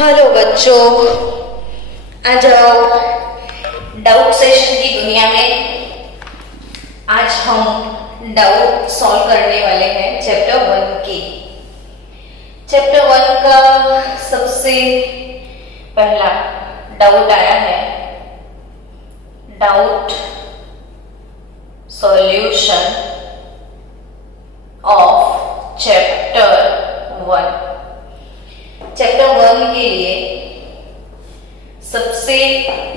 Hello बच्चों, आ जाओ doubt session की दुनिया में। आज हम डाउट सॉल्व करने वाले हैं चैप्टर 1 की। चैप्टर 1 का सबसे पहला डाउट आया है, doubt solution of chapter 1। Chapter 1 के लिए सबसे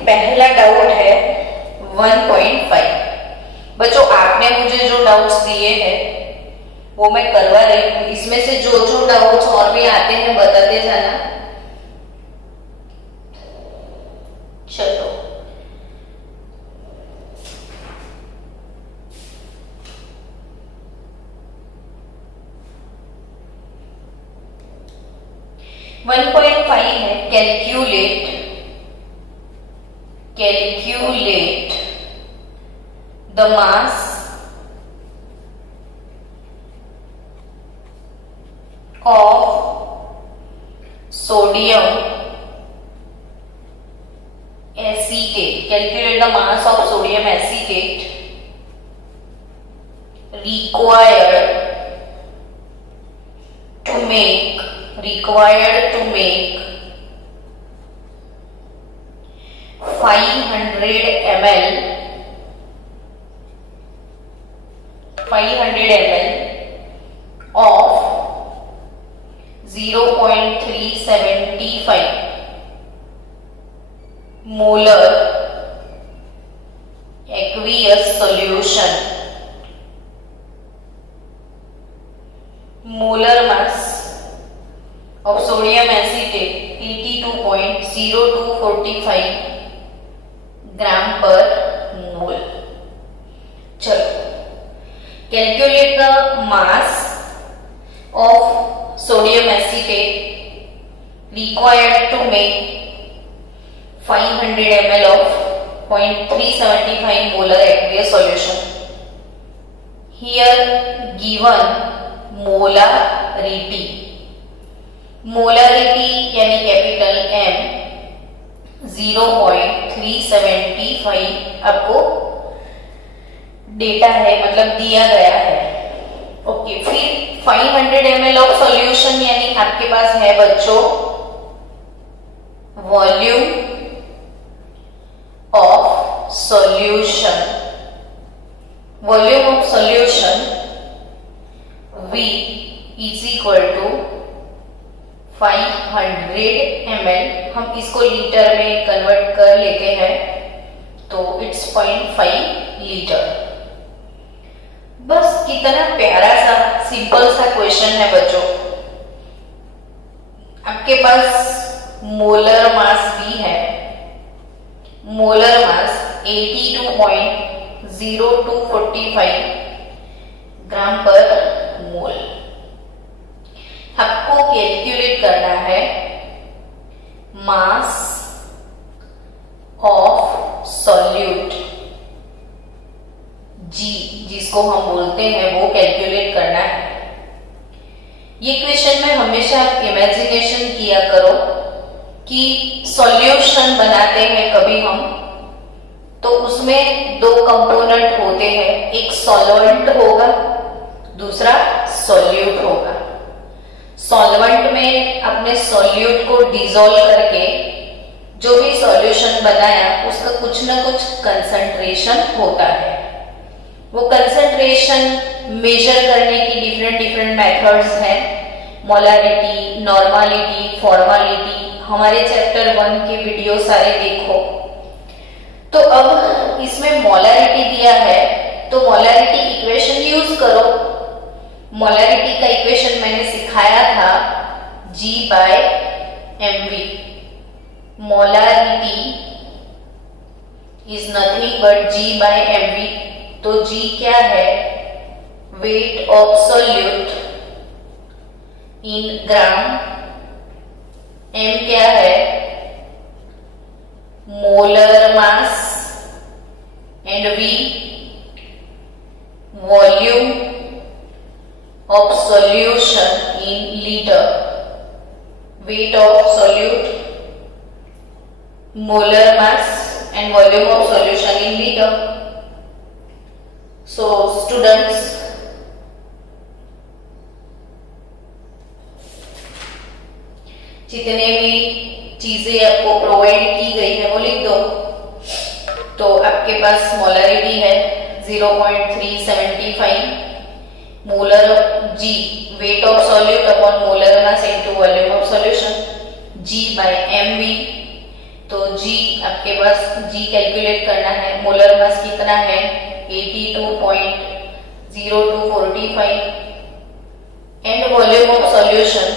पहला डाउट है 1.5। बच्चों, आपने मुझे जो डाउट्स दिए हैं वो मैं करवा रही हूँ। इसमें से जो जो डाउट्स और भी आते हैं बताते जाना। चलो, वन 1.5 है calculate the mass of sodium acetate. Calculate the mass of sodium acetate required to make 500 ml of 0.375 molar aqueous solution. Molar mass of sodium acetate 82.0245 gram पर मोल। चलो, calculate the mass of sodium acetate required to make 500 ml of 0.375 molar aqueous solution. Here given molarity यानी capital M 0.375 आपको data है, मतलब दिया गया है। Okay, फिर 500 ml ऑफ सॉल्यूशन यानी आपके पास है बच्चों volume of solution. Volume of solution V is equal to 500 ml। हम इसको लीटर में कन्वर्ट कर लेते हैं तो इट्स 0.5 लीटर। बस कितना प्यारा सा सिंपल सा क्वेश्चन है बच्चों। आपके पास मोलर मास भी है। मोलर मास 82.0245 ग्राम पर मोल। आपको कैलकुलेट करना है मास ऑफ सॉल्यूट जी, जिसको हम बोलते हैं, वो कैलकुलेट करना है। ये क्वेश्चन में हमेशा इमेजिनेशन किया करो कि सॉल्यूशन बनाते हैं कभी हम, तो उसमें दो कंपोनेंट होते हैं, एक सॉल्वेंट होगा, दूसरा सॉल्यूट होगा। सॉल्वेंट में अपने सॉल्यूट को डिसॉल्व करके जो भी सॉल्यूशन बनाया उसका कुछ ना कुछ कंसंट्रेशन होता है। वो कंसंट्रेशन मेजर करने की डिफरेंट मेथड्स हैं, मोलारिटी, नॉर्मालिटी, फॉर्मालिटी। हमारे चैप्टर 1 के वीडियो सारे देखो। तो अब इसमें मोलारिटी दिया है तो मोलारिटी इक्वेशन यूज करो। मोलारिटी का इक्वेशन मैंने सिखाया था G/mv। Molarity is nothing but G/mv। तो G क्या है? Wait of solute in gram. M क्या है? Molar mass. And V volume of solution in liter, weight of solute, molar mass and volume of solution in liter. So students, जितने भी चीजें आपको provide की गई है वो लिख दो। तो आपके पास मोलरिटी है 0.375, molar g weight of solute upon molar mass into volume of solution, g by mv। तो जी आपके पास जी कैलकुलेट करना है, मोलर मास कितना है 82.0245 and volume of solution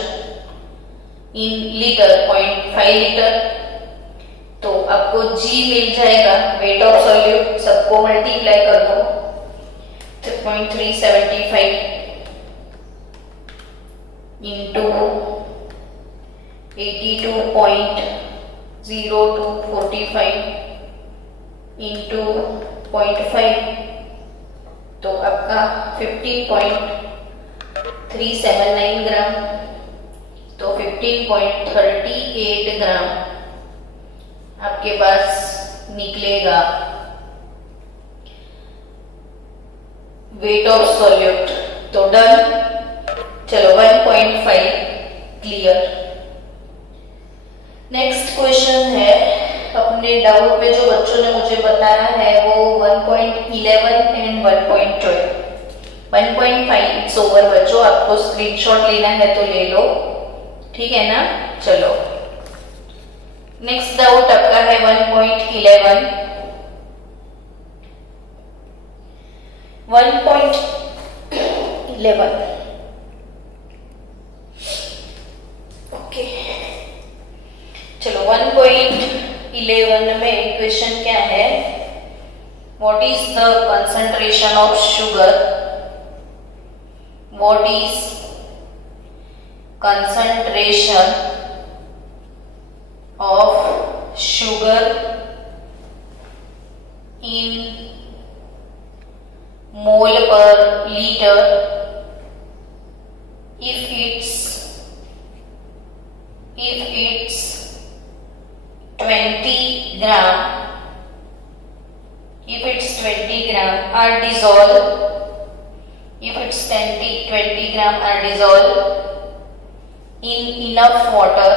in litre 0.5 litre. तो आपको जी मिल जाएगा, वेट ऑफ सॉल्यूट सबको मल्टीप्लाई कर दो 0.375 इंटू 82.0245 इंटू 0.5, तो आपका 15.379 ग्राम, तो 15.38 ग्राम आपके पास निकलेगा वेट ऑफ सॉल्यूट। तो डन। चलो 1.5 क्लियर। नेक्स्ट क्वेश्चन है, अपने डाउट पे जो बच्चों ने मुझे बताया है वो 1.11 एंड 1.12। 1.5 इट्स ओवर बच्चों, आपको स्क्रीनशॉट लेना है तो ले लो, ठीक है ना। चलो नेक्स्ट डाउट आपका है 1.11। 1.11 ओके, चलो 1.11 में इक्वेशन क्या है, what is the concentration of sugar, what is concentration of sugar in mole per liter if it's 20 gram, if it's 20 gram are dissolved, if it's 20 gram are dissolved in enough water,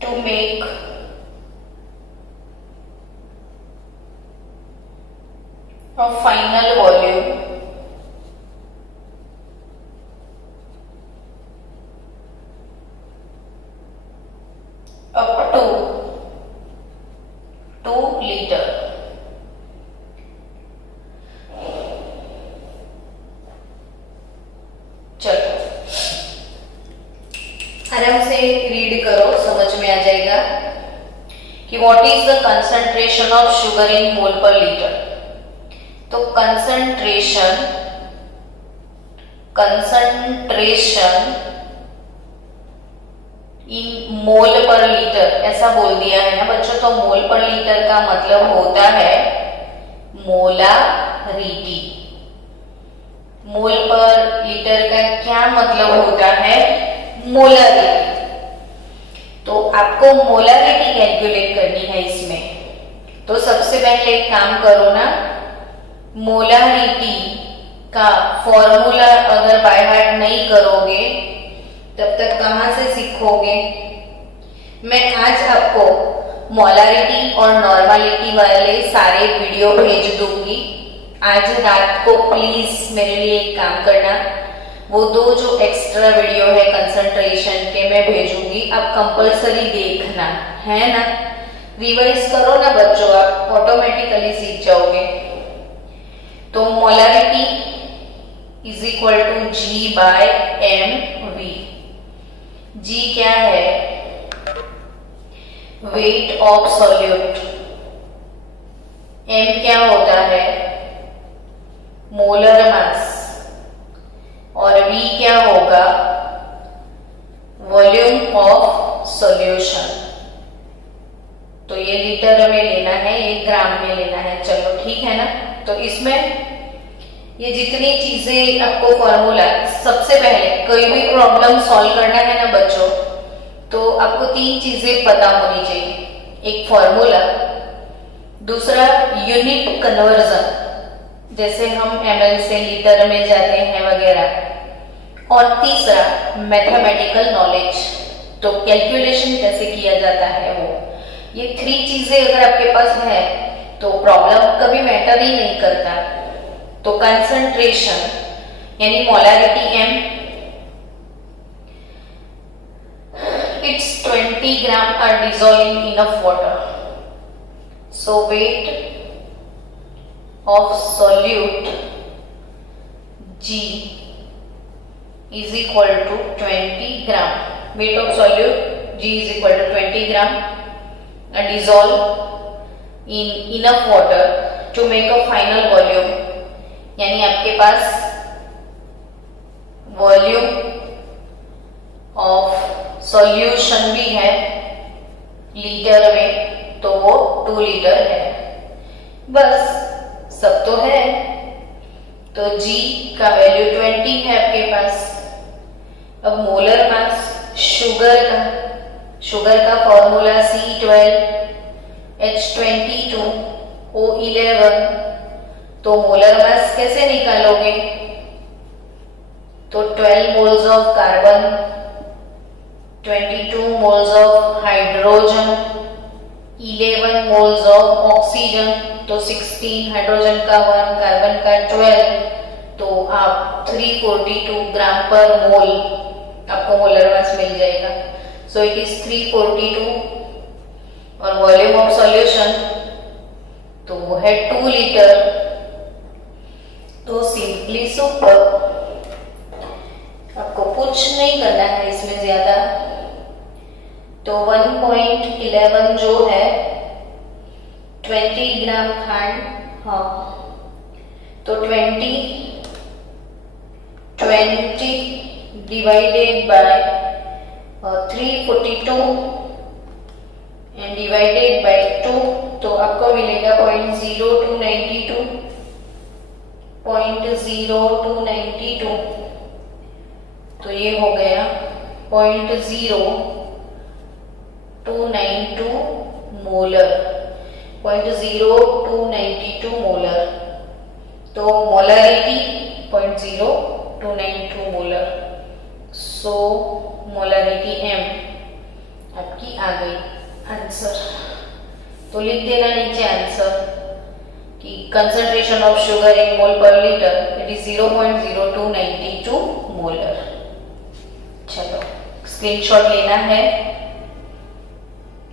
to make a final volume up to 2 liter। चलो आराम से read करो, समझ में आ जाएगा कि what is the concentration of sugar in mole per litre. तो concentration in mole per litre ऐसा बोल दिया है ना बच्चों। तो मोल पर लीटर का मतलब होता है मोलारिटी। मोल पर लीटर का क्या मतलब होता है, मोलारिटी। तो आपको मोलारिटी कैलकुलेट करनी है इसमें। तो सबसे पहले एक काम करो ना, मोलारिटी का फॉर्मूला अगर बाय हार्ट नहीं करोगे तब तक कहां से सीखोगे। मैं आज आपको मोलारिटी और नॉर्मलिटी वाले सारे वीडियो भेज दूंगी। आज रात को प्लीज मेरे लिए एक काम करना, वो 2 जो एक्स्ट्रा वीडियो है कंसंट्रेशन के मैं भेजूंगी, आप कंपलसरी देखना है ना। रिवाइज करो ना बच्चों, आप ऑटोमेटिकली सीख जाओगे। तो molarity is equal to g by M V. G क्या है, वेट ऑफ सॉल्यूट। एम क्या होता है, मोलर मास। और वी क्या होगा, वॉल्यूम ऑफ सॉल्यूशन। तो ये लीटर में लेना है, ये ग्राम में लेना है। चलो ठीक है ना। तो इसमें ये जितनी चीजें आपको फॉर्मूला, सबसे पहले कोई भी प्रॉब्लम सॉल्व करना है ना बच्चों, तो आपको 3 चीजें पता होनी चाहिए। एक फॉर्मूला, दूसरा यूनिट कन्वर्जन, जैसे हम ml से लीटर में जाते हैं वगैरह, और तीसरा मैथमेटिकल नॉलेज, तो कैलकुलेशन कैसे किया जाता है वो। ये 3 चीजें अगर आपके पास है तो प्रॉब्लम कभी मैटर ही नहीं करता। तो कंसंट्रेशन यानी molarity m, it's 20 gram are dissolve in enough water, so weight of solute G is equal to 20 gram. Weight of solute G is equal to 20 gram and dissolve in enough water to make a final volume. यानी आपके पास volume of solution भी है litre में, तो वो 2 litre है। बस सब तो है। तो G का वैल्यू 20 है आपके पास। अब मोलर मास शुगर का फॉर्मूला C12H22O11, तो मोलर मास कैसे निकालोगे? तो 12 moles of carbon, 22 moles of hydrogen, 11 moles of oxygen, तो 16 हाइड्रोजन का 1, कार्बन का 12, तो आप 342 ग्राम पर मोल आपको मोलर मास मिल जाएगा। सो इट इज 342 और वॉल्यूम ऑफ सॉल्यूशन तो वो है 2 लीटर। तो सिंपली सुपर, आपको कुछ नहीं करना है इसमें ज्यादा। तो 1.11 जो है 20 ग्राम खांड, हाँ, तो 20 divided by 342 and divided by 2, तो आपको मिलेगा 0.0292, तो ये हो गया 0.0292 मोलर, 0.0292 मोलर। तो मोलरिटी 0.0292 मोलर। सो मोलरिटी m आपकी आ गई आंसर। तो लिख देना नीचे आंसर कि concentration of sugar in mole per litre it is 0.0292 molar. चलो स्क्रीनशॉट लेना है,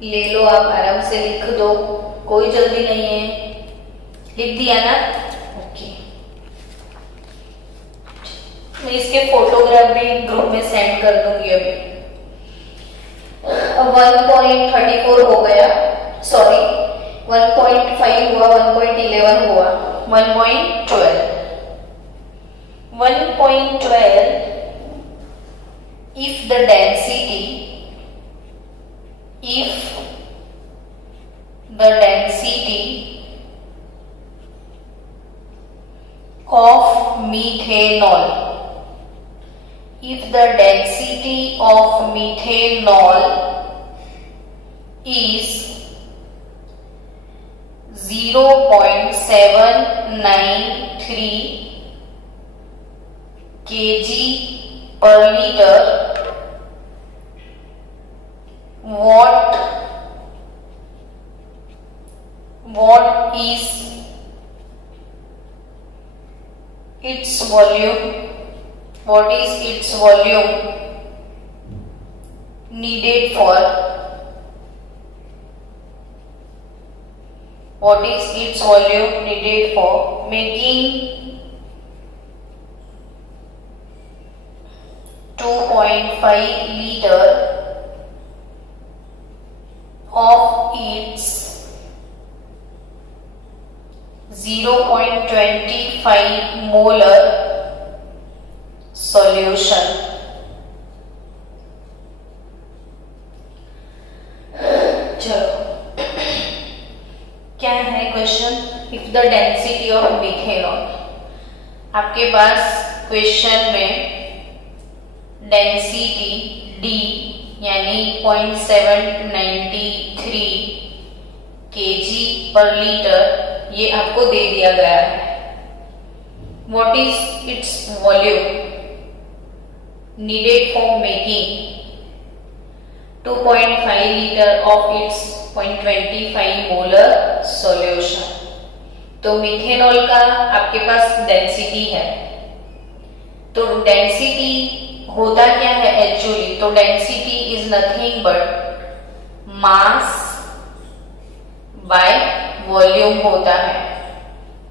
ले लो, आप आराम से लिख दो, कोई जल्दी नहीं है। लिख दिया ना? ओके, मैं इसके फोटोग्राफ भी ग्रुप में सेंड कर दूंगी अभी। अब 1.34 हो गया, सॉरी 1.5 हुआ, 1.11 हुआ, 1.12 if the density of methanol, if the density of methanol is 0.793 kg per liter, what is its volume? What is its volume needed for? What is its volume needed for making 2.5 liter of its 0.25 molar solution? चलो क्या है question? If the density of methanol, आपके पास question में density D यानी 0.793 kg/लीटर ये आपको दे दिया गया है। What is its volume needed for making 2.5 liter of its 0.25 molar solution. तो मिथेनॉल का आपके पास डेंसिटी है, तो डेंसिटी होता क्या है एक्चुअली, तो density is nothing but mass by volume होता है।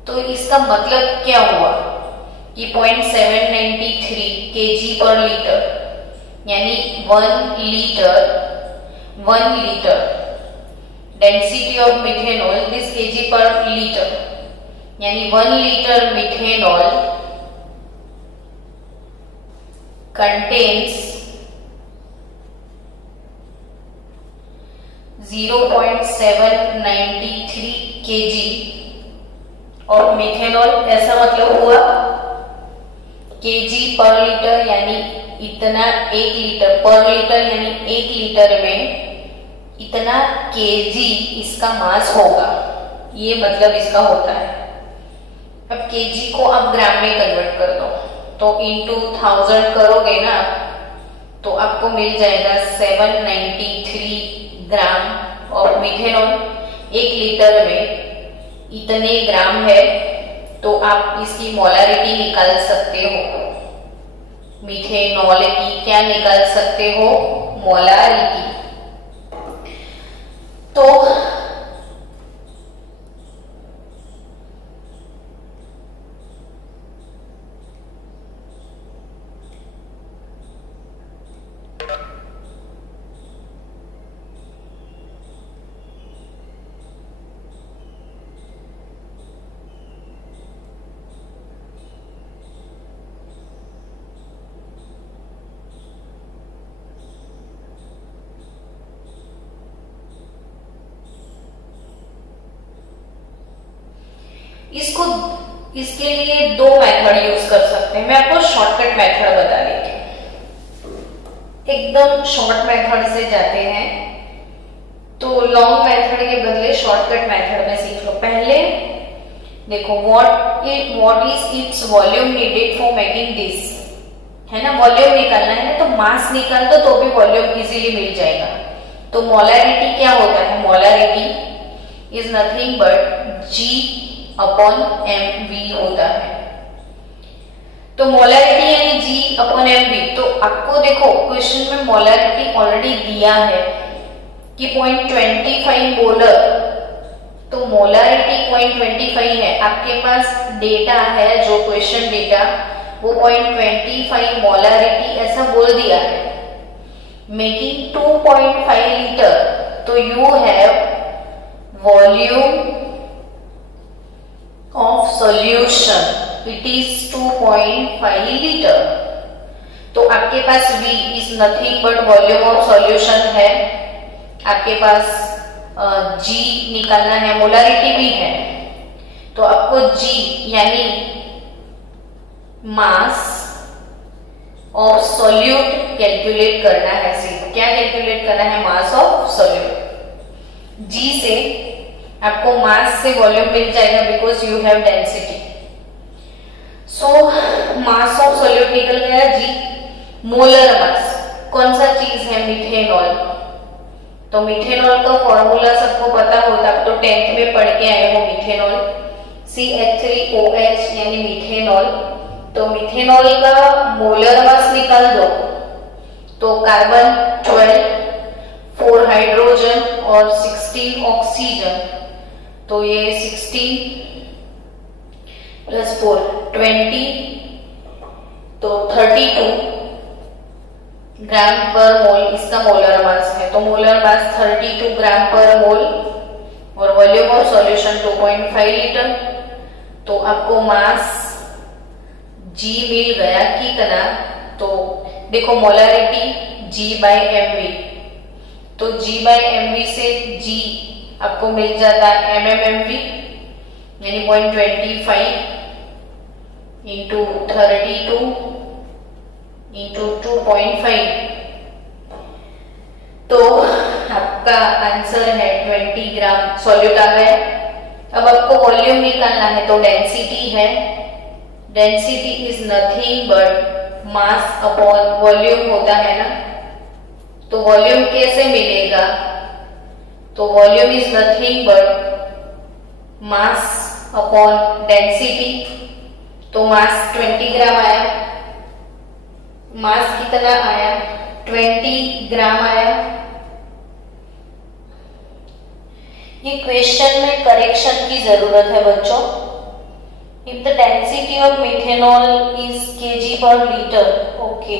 तो इसका मतलब क्या हुआ कि 0.793 kg/लीटर यानी 1 litre density of methanol this kg/लीटर यानी 1 लीटर मिथेनॉल contains 0.793 kg और मिथेनॉल ऐसा मतलब हुआ kg/लीटर यानी इतना 1 लीटर पर लीटर यानी 1 लीटर में इतना kg इसका मास होगा, ये मतलब इसका होता है। अब kg को आप ग्राम में कन्वर्ट कर दो तो इंटू 1000 करोगे ना तो आपको मिल जाएगा 793 ग्राम और मिथेनॉल 1 लीटर में इतने ग्राम है, तो आप इसकी मोलारिटी निकाल सकते हो। मिथेनॉल की क्या निकाल सकते हो, मोलारिटी। तो इसके लिए 2 मेथड यूज कर सकते हैं। मैं आपको शॉर्टकट मेथड बता देती हूँ, एकदम शॉर्ट मेथड से जाते हैं तो लॉन्ग मेथड के बदले शॉर्टकट मेथड में सीख लो। पहले देखो what is its volume needed for making this, है ना, वॉल्यूम निकालना है ना, तो मास निकाल दो तो भी वॉल्यूम इजीली मिल जाएगा। तो मोलारिटी क्या होता है, molarity is nothing but G/mv होता है। तो मोलारिटी यानी G/mv, तो आपको देखो क्वेश्चन में मोलारिटी ऑलरेडी दिया है कि 0.25 मोलर, तो मोलारिटी 0.25 है। आपके पास डेटा है जो क्वेश्चन डेटा वो 0.25 मोलारिटी ऐसा बोल दिया है, मेकिंग 2.5 लीटर। तो you have volume of solution it is 2.5 liter। तो आपके पास V is nothing but volume of solution है, आपके पास G निकालना है, मोलारिटी भी है, तो आपको G यानी मास ऑफ सोल्यूट कैलकुलेट करना है। क्या कैलकुलेट करना है, मास ऑफ सोल्यूट। G से आपको मास से वॉल्यूम मिल जाएगा because you have density. So mass of solute निकल गया G। मोलर मास कौन सा चीज है, मिथेनॉल। तो मिथेनॉल का फॉर्मूला सबको पता होता, तो 10th में पढ़ के आए हो मिथेनॉल, CH3OH यानी मिथेनॉल। तो मिथेनॉल का मोलर मास निकाल दो तो कार्बन 12, 4 हाइड्रोजन और 16 ऑक्सीजन, तो ये 16 + 4 20, तो 32 ग्राम पर मोल इसका मोलर मास है। तो मोलर मास 32 ग्राम पर मोल और वॉल्यूम ऑफ सॉल्यूशन 2.5 लीटर। तो आपको मास G मिल गया कितना, तो देखो मोलारिटी G/mv, तो G/mv से G आपको मिल जाता है mmMv यानी 0.25 इंटू 32 इंटू 2.5, तो आपका आंसर है 20 ग्राम सॉल्यूट आ गया। अब आपको वॉल्यूम निकालना है, तो डेंसिटी है, density is nothing but mass upon volume होता है ना, तो वॉल्यूम कैसे मिलेगा, तो volume is nothing but mass upon density, तो मास 20 ग्राम आया, मास कितना आया 20 ग्राम आया। ये क्वेश्चन में करेक्शन की जरूरत है बच्चों। If the density of methanol is kg पर लीटर, ओके,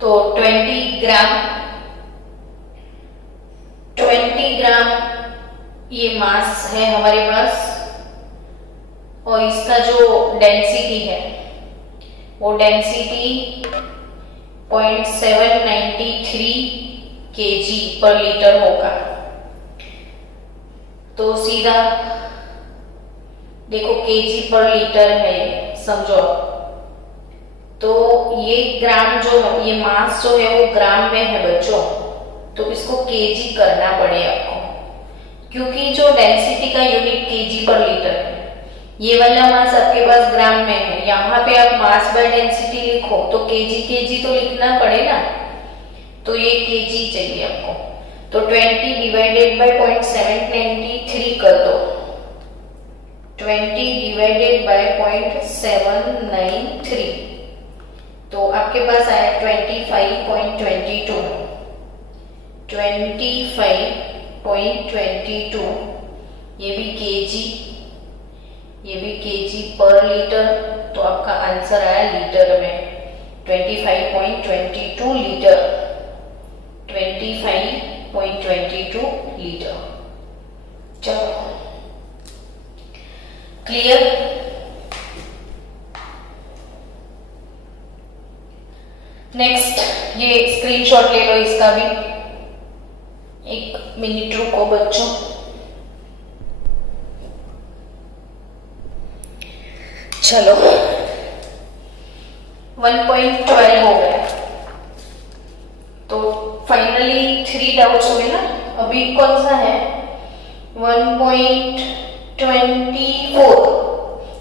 तो 20 ग्राम ये मास है हमारे पास, और इसका जो डेंसिटी है वो डेंसिटी 0.793 kg पर लीटर होगा। तो सीधा देखो kg पर लीटर है, समझो, तो ये ग्राम जो है, ये मास जो है वो ग्राम में है बच्चों, तो इसको kg करना पड़े आपको, क्योंकि जो डेंसिटी का यूनिट kg पर लीटर है, ये वाला मास आपके पास ग्राम में है, यहाँ पे आप मास बाय डेंसिटी लिखो तो kg तो लिखना पड़ेगा, तो ये kg चाहिए आपको, तो 20 डिवाइडेड बाय 0.793 कर दो, 20 डिवाइडेड बाय 0.793, तो आपके पास आया 25.22, 25.22, ये भी kg, ये भी kg पर लीटर, तो आपका आंसर आया लीटर में 25.22 लीटर, 25.22 लीटर। चलो क्लियर। नेक्स्ट ये स्क्रीनशॉट ले लो इसका भी, एक मिनट रुको बच्चों। चलो 1.12 हो गया, तो फाइनली 3 डाउट्स हुए ना। अभी कौन सा है 1.24,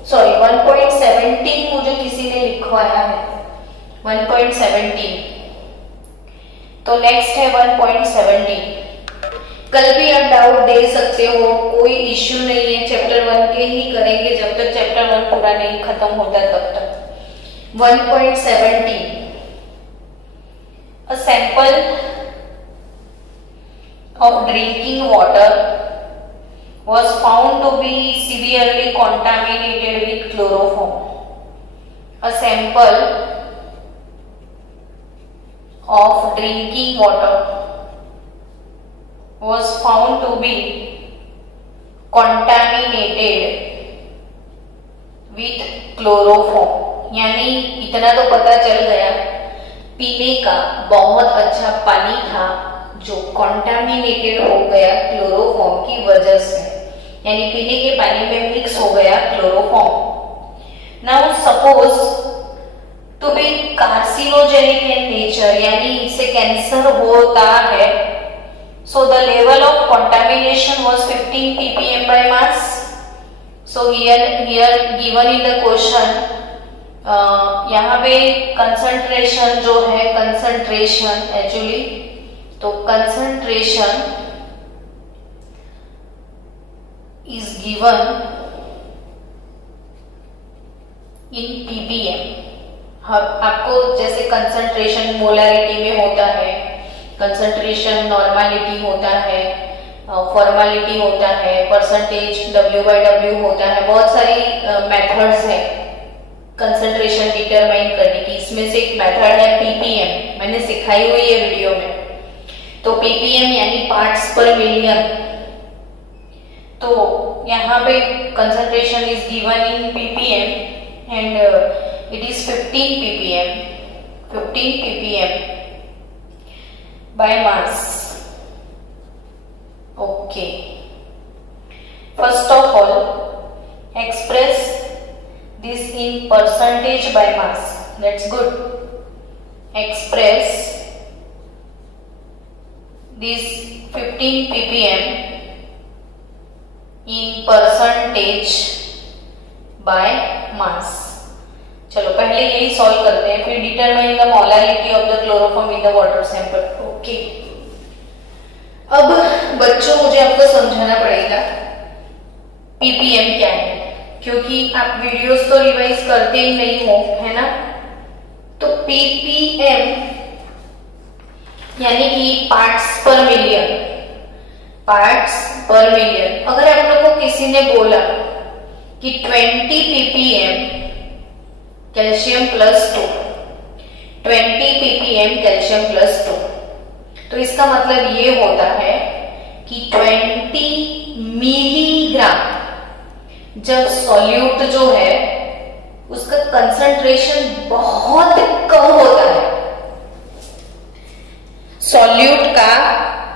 सॉरी 1.17 मुझे किसी ने लिखवाया है, 1.17, तो नेक्स्ट है 1.17। कल भी आप डाउट दे सकते हो, कोई इश्यू नहीं है, चैप्टर 1 के ही करेंगे जब तक चैप्टर 1 पूरा नहीं खत्म होता तब तक। 1.17, a sample of drinking water was found to be severely contaminated with chloroform. A sample of drinking water was found to be contaminated with chloroform, यानी इतना तो पता चल गया पीने का बहुत अच्छा पानी था जो कंटामिनेटेड हो गया क्लोरोफॉर्म की वजह से, यानी पीने के पानी में मिक्स हो गया chloroform. Now suppose to be carcinogenic in nature, यानी इससे कैंसर होता है। So the level of contamination was 15 ppm by mass. So here given in the question, यहाँ पे concentration जो है, concentration actually, तो concentration is given in ppm। आपको जैसे concentration मोलारिटी में होता है, कंसंट्रेशन नॉर्मालिटी होता है, फॉर्मालिटी होता है, परसेंटेज W/W होता है, बहुत सारी मेथड्स हैं कंसंट्रेशन डिटरमाइन करने की। इसमें से एक मेथड है ppm, मैंने सिखाई हुई है वीडियो में। तो ppm यानी पार्ट्स पर मिलियन, तो यहाँ पे concentration is given in ppm and it is 15 ppm by mass, okay। First of all, express this in percentage by mass. That's good. Express this 15 ppm in percentage by mass. चलो पहले यही solve करते हैं, फिर determine the molarity of the chloroform in the water sample. Okay, अब बच्चों मुझे आपको समझाना पड़ेगा पीपीएम क्या है, क्योंकि आप वीडियोस तो रिवाइज करते ही नहीं हो, है ना. तो पीपीएम यानी कि पार्ट्स पर मिलियन. पार्ट्स पर मिलियन. अगर आप लोग को किसी ने बोला कि 20 ppm calcium plus 2, 20 ppm calcium plus 2, तो इसका मतलब ये होता है कि 20 मिलीग्राम. जब सॉल्यूट जो है उसका कंसंट्रेशन बहुत कम होता है, सॉल्यूट का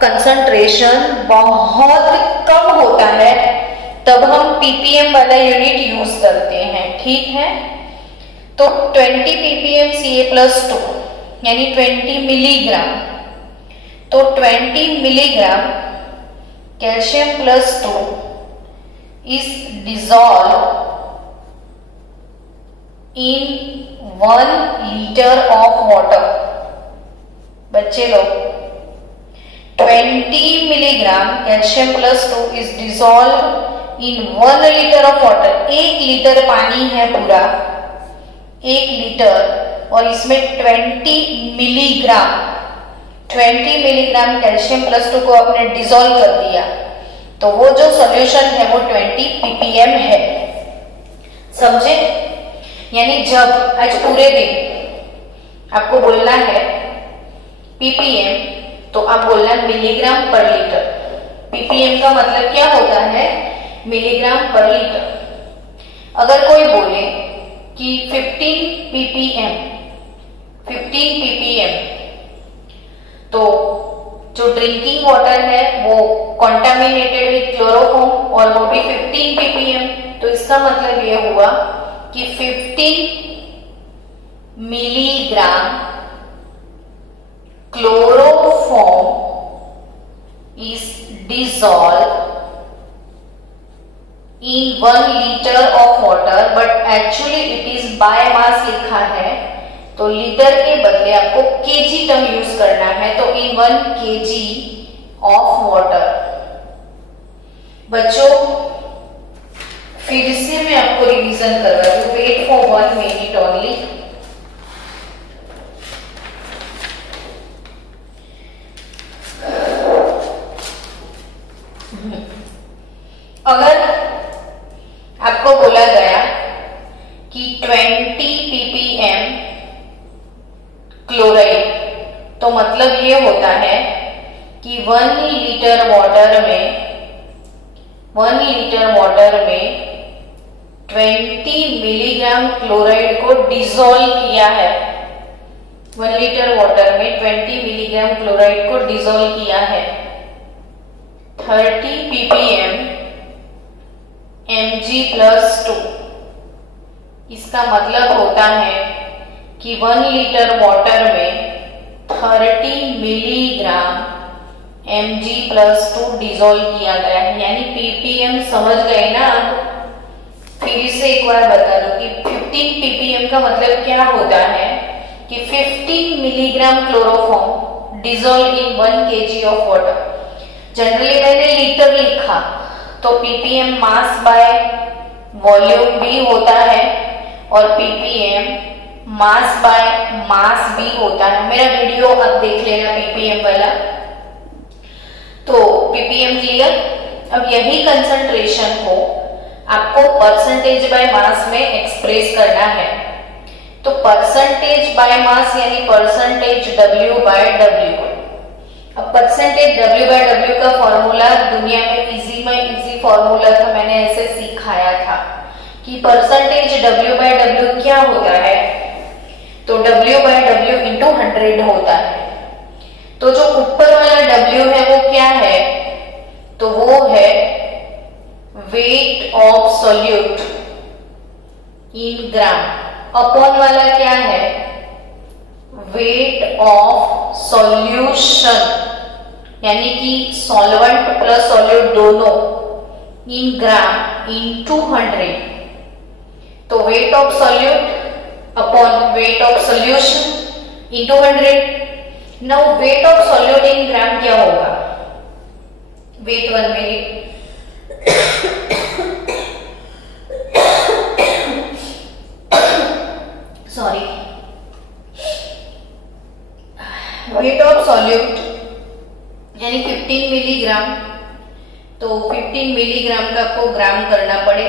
कंसंट्रेशन बहुत कम होता है, तब हम पीपीएम वाला यूनिट यूज करते हैं. ठीक है, तो 20 ppm Ca प्लस 2 यानी 20 मिलीग्राम. तो 20 milligram calcium plus 2 is dissolved in 1 liter of water. बच्चे लोग, 20 milligram calcium plus 2 is dissolved in 1 liter of water. 1 litre पानी है पूरा, 1 लीटर, और इसमें 20 मिलीग्राम कैल्शियम प्लस 2 को आपने डिसॉल्व कर दिया, तो वो जो सॉल्यूशन है वो 20 ppm है. समझे? यानी जब आज पूरे दिन आपको बोलना है ppm, तो आप बोलना मिलीग्राम पर लीटर. ppm का मतलब क्या होता है? मिलीग्राम पर लीटर. अगर कोई बोले कि 15 ppm, तो जो ड्रिंकिंग वाटर है वो कॉन्टामिनेटेड विथ क्लोरोफॉर्म, और वो भी 15 ppm, तो इसका मतलब ये हुआ कि 15 milligram chloroform is dissolved in 1 liter of water, but actually it is by mass लिखा है, तो लीटर के बदले आपको केजी टर्म यूज करना है. तो in 1 kg of water. बच्चों फिर से मैं आपको रिवीजन करवा दूं. Wait for 1 minute only. अगर आपको बोला गया कि 20 ppm क्लोराइड, तो मतलब ये होता है कि 1 लीटर वाटर में 20 मिलीग्राम क्लोराइड को डिसॉल्व किया है. 1 लीटर वाटर में 20 मिलीग्राम क्लोराइड को डिसॉल्व किया है. 30 ppm Mg प्लस 2. इसका मतलब होता है कि 1 लीटर वाटर में 30 मिलीग्राम Mg प्लस 2 डिसॉल्व किया गया है. यानी ppm समझ गए ना आप? फिर से एक बार बता दो कि 15 ppm का मतलब क्या होता है कि 15 milligram chloroform dissolve in 1 kg of water. Generally मैंने लीटर लिखा, तो ppm मास बाय वॉल्यूम भी होता है, और ppm मास बाय मास भी होता है. मेरा वीडियो अब देख लेना ppm वाला. तो ppm क्लियर. अब यही कंसंट्रेशन को आपको परसेंटेज बाय मास में एक्सप्रेस करना है. तो परसेंटेज बाय मास यानी परसेंटेज W बाय W. अब परसेंटेज W बाय W का फॉर्मूला दुनिया में इजी फॉर्मूला था, मैंने ऐसे सिखाया था कि परसेंटेज W बाय W क्या होता है. तो W बाय W इंटू 100 होता है. तो जो ऊपर वाला W है वो क्या है? तो वो है wait of solute in gram, upon वाला क्या है, वेट ऑफ सॉल्यूशन, यानी कि सॉल्वेंट प्लस सॉल्यूट दोनों, इन ग्राम इन 200। तो weight of solute upon weight of solution in 200। Now weight of solute in gram क्या होगा, weight 1 minute, sorry, weight of solute यानी 15 मिलीग्राम, तो 15 मिलीग्राम का आपको ग्राम करना पड़े,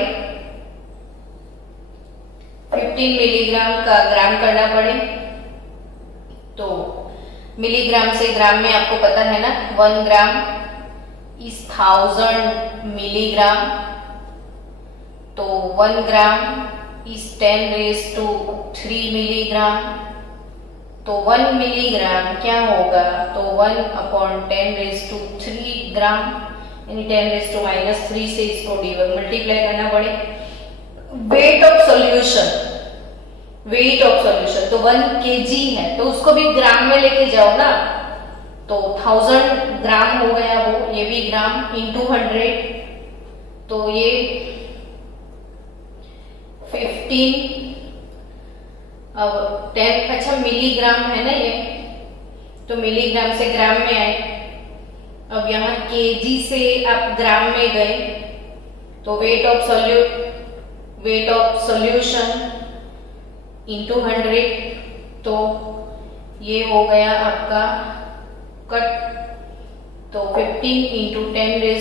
15 मिलीग्राम का ग्राम करना पड़े। तो मिलीग्राम से ग्राम में आपको पता है ना, 1 ग्राम इज 1000 मिलीग्राम, तो 1 ग्राम इज 10⁻³ मिलीग्राम, तो 1 मिलीग्राम क्या होगा, तो 1/10⁻³ ग्राम, यानी 10⁻³ से इसको मल्टीप्लाई करना पड़े। Wait of solution, wait of solution तो 1 kg है, तो उसको भी ग्राम में लेके जाओ ना, तो 1000 ग्राम हो गया वो, ये भी ग्राम इन 200, तो ये 15, अब 10, अच्छा मिलीग्राम है ना ये, तो मिलीग्राम से ग्राम में आए, अब यहाँ केजी से आप ग्राम में गए, तो वेट ऑफ सॉल्यूशन इन 200, तो ये हो गया आपका कट, तो 15 × 10⁻⁻⁴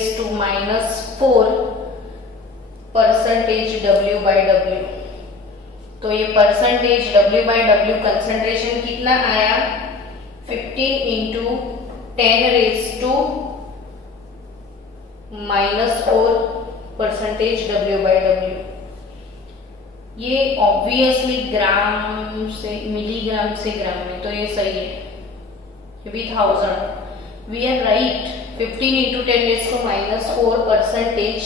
परसेंटेज W/W, तो ये परसेंटेज W/W कंसंट्रेशन कितना आया, 15 × 10⁻⁻⁴ परसेंटेज W/W। ये ऑब्वियसली ग्राम से मिलीग्राम से ग्राम में, तो ये सही है, ये भी 1000, वी आर राइट, 15 × 10⁻⁻⁴ परसेंटेज।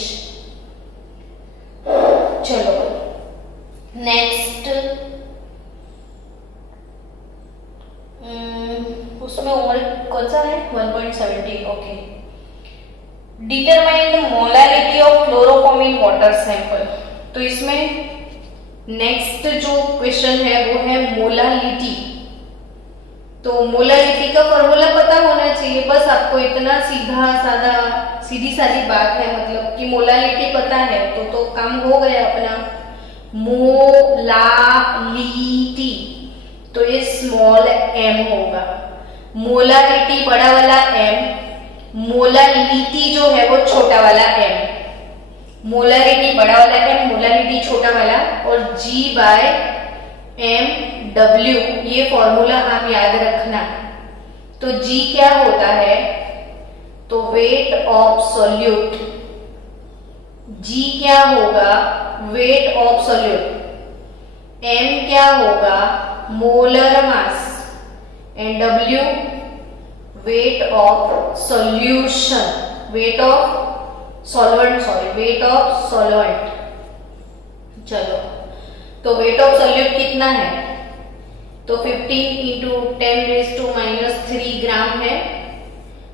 चलो नेक्स्ट, उसमें उम्र कौन सा है, 1.70, okay. Determine the molarity of chloroform in water sample, तो इसमें नेक्स्ट जो क्वेश्चन है वो है मोलालिटी। तो मोलालिटी का फॉर्मूला पता होना चाहिए, बस आपको इतना सीधी सादी बात है, मतलब कि मोलालिटी पता है तो काम हो गया अपना। मोलालिटी, तो ये स्मॉल m होगा, मोलारिटी बड़ा वाला m, मोलालिटी जो है वो छोटा वाला m, मोलारिटी बड़ा वाला m, मोलालिटी छोटा वाला, और G/mW, ये फॉर्मूला आप याद रखना। तो G क्या होता है, तो वेट ऑफ सॉल्यूट, G क्या होगा, वेट ऑफ सॉल्यूट, M क्या होगा, molar mass, and W weight of solution, wait of solvent, wait of solvent. चलो, तो वेट ऑफ सॉल्यूट कितना है, तो 15 × 10⁻³ ग्राम है।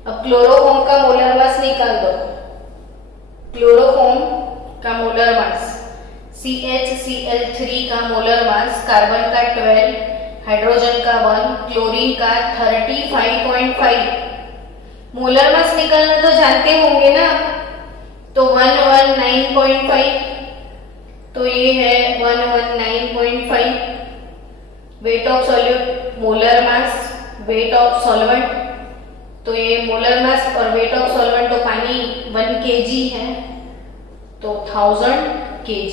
अब क्लोरोफॉर्म का मोलर मास निकाल दो, क्लोरोफॉर्म का मोलर मास, CHCl3 का मोलर मास, कार्बन का 12, हाइड्रोजन का 1, क्लोरीन का 35.5। मोलर मास निकालना तो जानते होंगे ना, तो 119.5, तो ये है 119.5। Wait of solute, molar mass, wait of solvent, तो ये मोलर मास और वेट ऑफ सॉल्वेंट, तो पानी 1 kg है, तो 1000 kg,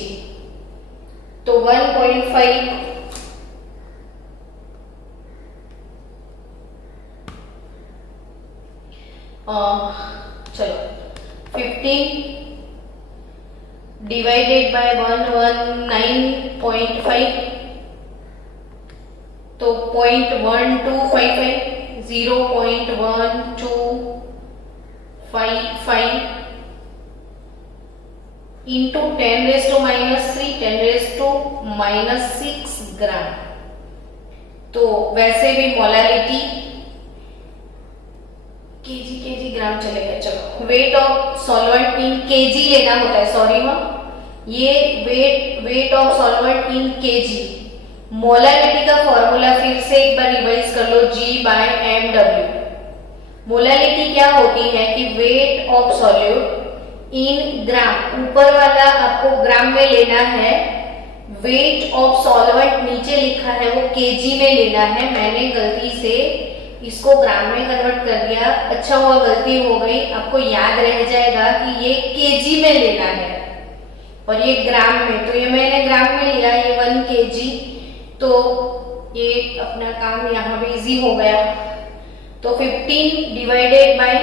तो 1.5 चलो 15 डिवाइडेड बाय 119.5, तो 0.1255, 0.1255, इंटू 10⁻³ 10⁻⁻6 ग्राम। तो वैसे भी मोलारिटी केजी ग्राम चलेगा। चलो, wait of solvent in KG लेना होता है, सॉरी हाँ, ये wait of solvent in KG. Molarity का फॉर्मूला फिर से एक बार रिवाइज कर लो, G/mW। मोलारिटी क्या होती है कि वेट ऑफ सॉल्यूट इन ग्राम, ऊपर वाला आपको ग्राम में लेना है, वेट ऑफ सॉल्वेंट नीचे लिखा है वो केजी में लेना है। मैंने गलती से इसको ग्राम में कन्वर्ट कर दिया, अच्छा हुआ गलती हो गई, आपको याद रह जाएगा कि ये केजी में लेना है और ये ग्राम में। तो ये मैंने ग्राम में लिया, ये 1 kg, तो ये अपना काम यहाँ भी इजी हो गया। तो 15 डिवाइडेड बाय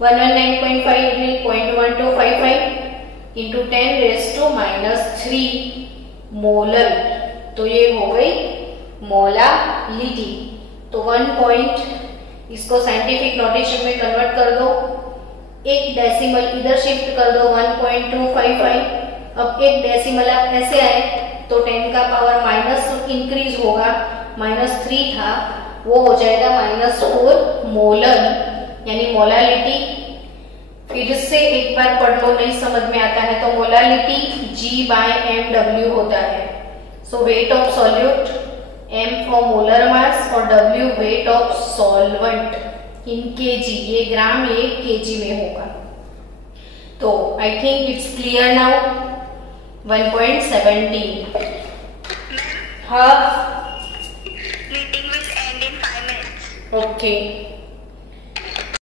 109.5 0.1255 इंटू 10⁻³ मोलर, तो ये हो गई मोलालिटी। तो 1 पॉइंट, इसको साइंटिफिक नोटेशन में कन्वर्ट कर दो, एक डेसिमल इधर शिफ्ट कर दो 1.255। अब एक डेसिमल आप ऐसे आए तो 10 का पावर माइनस इंक्रीज होगा, -3 था वो हो जाएगा -4 मोलर, यानी मोलालिटी। फिर से एक बार पढ़ लो, नहीं समझ में आता है तो मोलालिटी G/mW होता है। So weight of solute, M for molar mass और W weight of solvent in KG, ये ग्राम ये केजी में होगा। तो I think it's clear now. 1.17 हाँ, Meeting will end in 5 minutes. Okay.